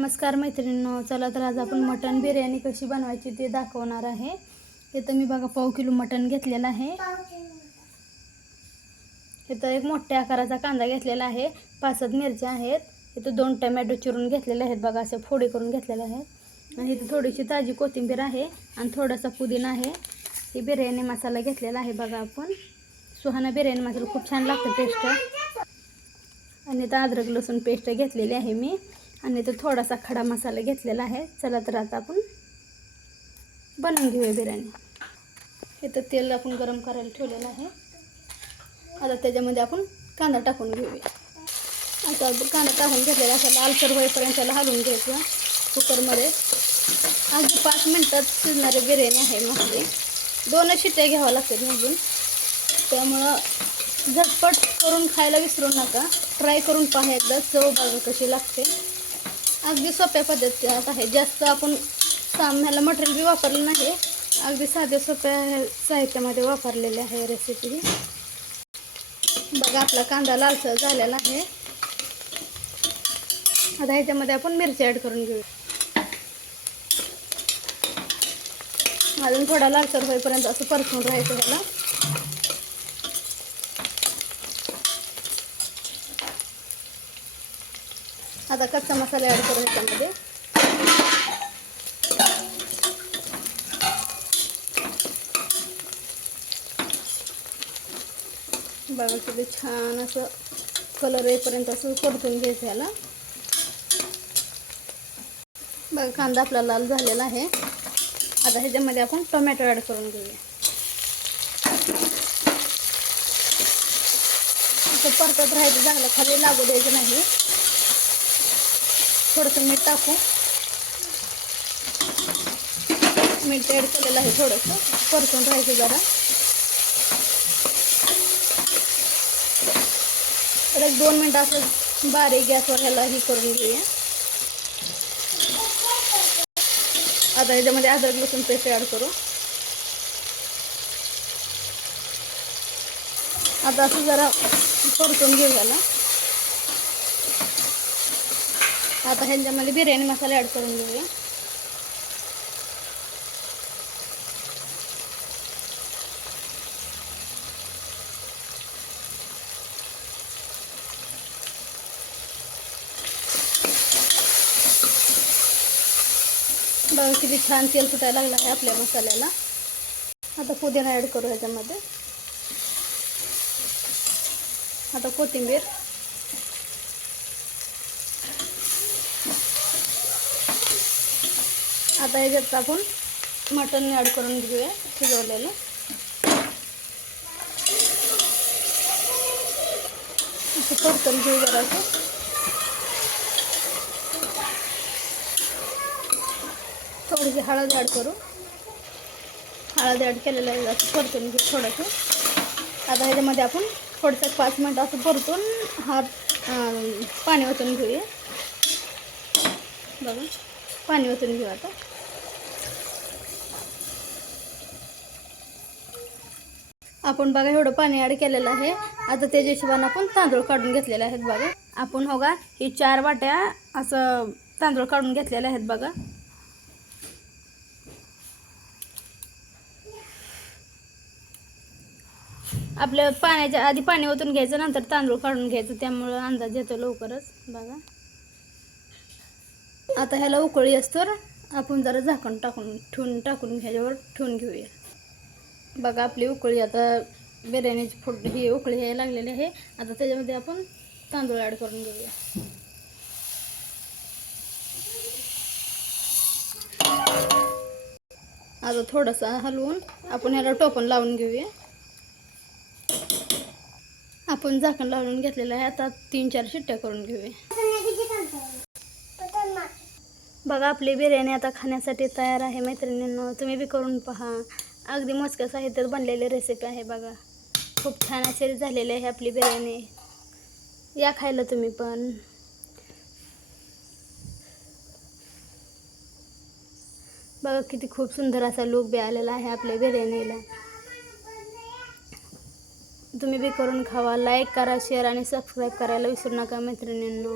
नमस्कार मैत्रिणींनो चला तर आज आपण मटण बिर्याणी कशी बनवायची ते दाखवणार आहे. इथं मी बघा पाव किलो मटण घेतलेलं आहे. इथं एक मोठ्या आकाराचा कांदा घेतलेला आहे. पाच सात मिरच्या आहेत. इथं दोन टमॅटो चिरून घेतलेले आहेत बघा असे फोडी करून घेतलेले आहेत. आणि इथं थोडीशी ताजी कोथिंबीर आहे आणि थोडासा पुदिना आहे. ही बिर्याणी मसाला घेतलेला आहे बघा आपण. सुहाना बिर्याणी मसाला खूप छान लागतं टेस्ट आणि इथं अद्रक लसूण पेस्ट घेतलेली आहे मी. आणि तो थोडासा खडा मसाला घेतलेला आहे. चला तर आता आपण बनवून घेऊया बिर्याणी. इथं तेल आपण गरम करायला ठेवलेलं आहे. आता त्याच्यामध्ये आपण कांदा टाकून घेऊया. आता कांदा टाकून घेतलेला असा लालसर होईपर्यंत त्याला हलवून घ्यायचं. कुकरमध्ये अगदी पाच मिनटात शिजणारी बिर्याणी आहे मसाली. दोनच शिट्ट्या घ्याव्या लागतात अजून. त्यामुळं झटपट करून खायला विसरू नका. ट्राय करून पहा एकदा. चव बघा कशी लागते. अगदी सोप्या पद्धतीत आहे. जास्त आपण सामन्याला मटेरियल बी वापरलं नाही. अगदी साध्या सोप्या साहित्यामध्ये वापरलेले आहे रेसिपी ही. बघा आपला कांदा लालसर झालेला आहे. आता ह्याच्यामध्ये आपण मिरची ॲड करून घेऊ अजून थोडा लालसर होईपर्यंत असं परतून राहायचं मला आता कच्चा मसाला ॲड करू ह्याच्यामध्ये. बघा किती छान असं कलर येईपर्यंत असं परतून घ्यायचं ह्याला. बघा कांदा आपला लाल झालेला आहे. आता ह्याच्यामध्ये आपण टोमॅटो ॲड करून घेऊया. असं परतत राहायचं चांगलं खाली लागू द्यायचं नाही. थोडंसं मीठ टाकू. मीठ ॲड केलेलं आहे थोडंसं. राहायचं जरा. तर एक दोन मिनटं असं बारीक गॅसवर ह्याला ही करून घेऊया. आता ह्याच्यामध्ये अद्रक, लसूण पेस्ट ॲड करू. आता असं जरा याला आता ह्यांच्यामध्ये बिर्याणी मसाला ॲड करून घेऊया. बघा किती छान तेल सुटायला लागलं आहे आपल्या मसाल्याला. आता पुदिना ॲड करू ह्याच्यामध्ये. आता कोथिंबीर. आता ह्याच्यात आपण मटण ॲड करून घेऊया शिजवलेलं. असं परतून घेऊ जरासं. थोडीशी हळद ॲड करू. हळद ॲड केलेलं आहे असं परतून घेऊ थोडंसं. आता ह्याच्यामध्ये आपण थोडंसं पाच मिनटं असं परतून हा पाणी ओतून घेऊया. बघा पाणी ओतून घेऊ आता. आपण बघा एवढं पाणी ॲड केलेलं आहे. आता त्याच्या हिशोबानं आपण तांदूळ काढून घेतलेले आहेत बघा. आपण हो का ही चार वाट्या असं तांदूळ काढून घेतलेले आहेत बघा. आपल्या पाण्याच्या आधी पाणी ओतून घ्यायचं नंतर तांदूळ काढून घ्यायचं. त्यामुळं अंदाज येतो लवकरच बघा. आता ह्याला उकळी असतो. आपण जरा झाकण टाकून ठेवून टाकून ह्याच्यावर ठेवून घेऊया. बघा आपली उकळी आता बिर्याणीची फुड ही उकळी यायला लागलेली आहे. आता त्याच्यामध्ये आपण तांदूळ ॲड करून घेऊया. आता थोडंसं हलवून आपण ह्याला टोपण लावून घेऊया. आपण झाकण लावून घेतलेलं आहे. आता तीन चार शिट्ट्या करून घेऊया. बघा आपली बिर्याणी आता खाण्यासाठी तयार आहे. मैत्रिणींना तुम्ही बी करून पहा. अगदी मोजक्या साहित्यात बनलेली रेसिपी आहे बघा. खूप छान आश्चर्य झालेली आहे आपली बिर्याणी. या खायला तुम्ही पण. बघा किती खूप सुंदर असा लुक बी आलेला आहे आपल्या बिर्याणीला. तुम्ही बी करून खावा. लाईक करा शेअर आणि सबस्क्राईब करायला विसरू नका मैत्रिणींनो.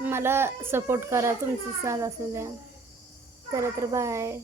मला सपोर्ट करा तुमची साथ असू द्या. तर बाय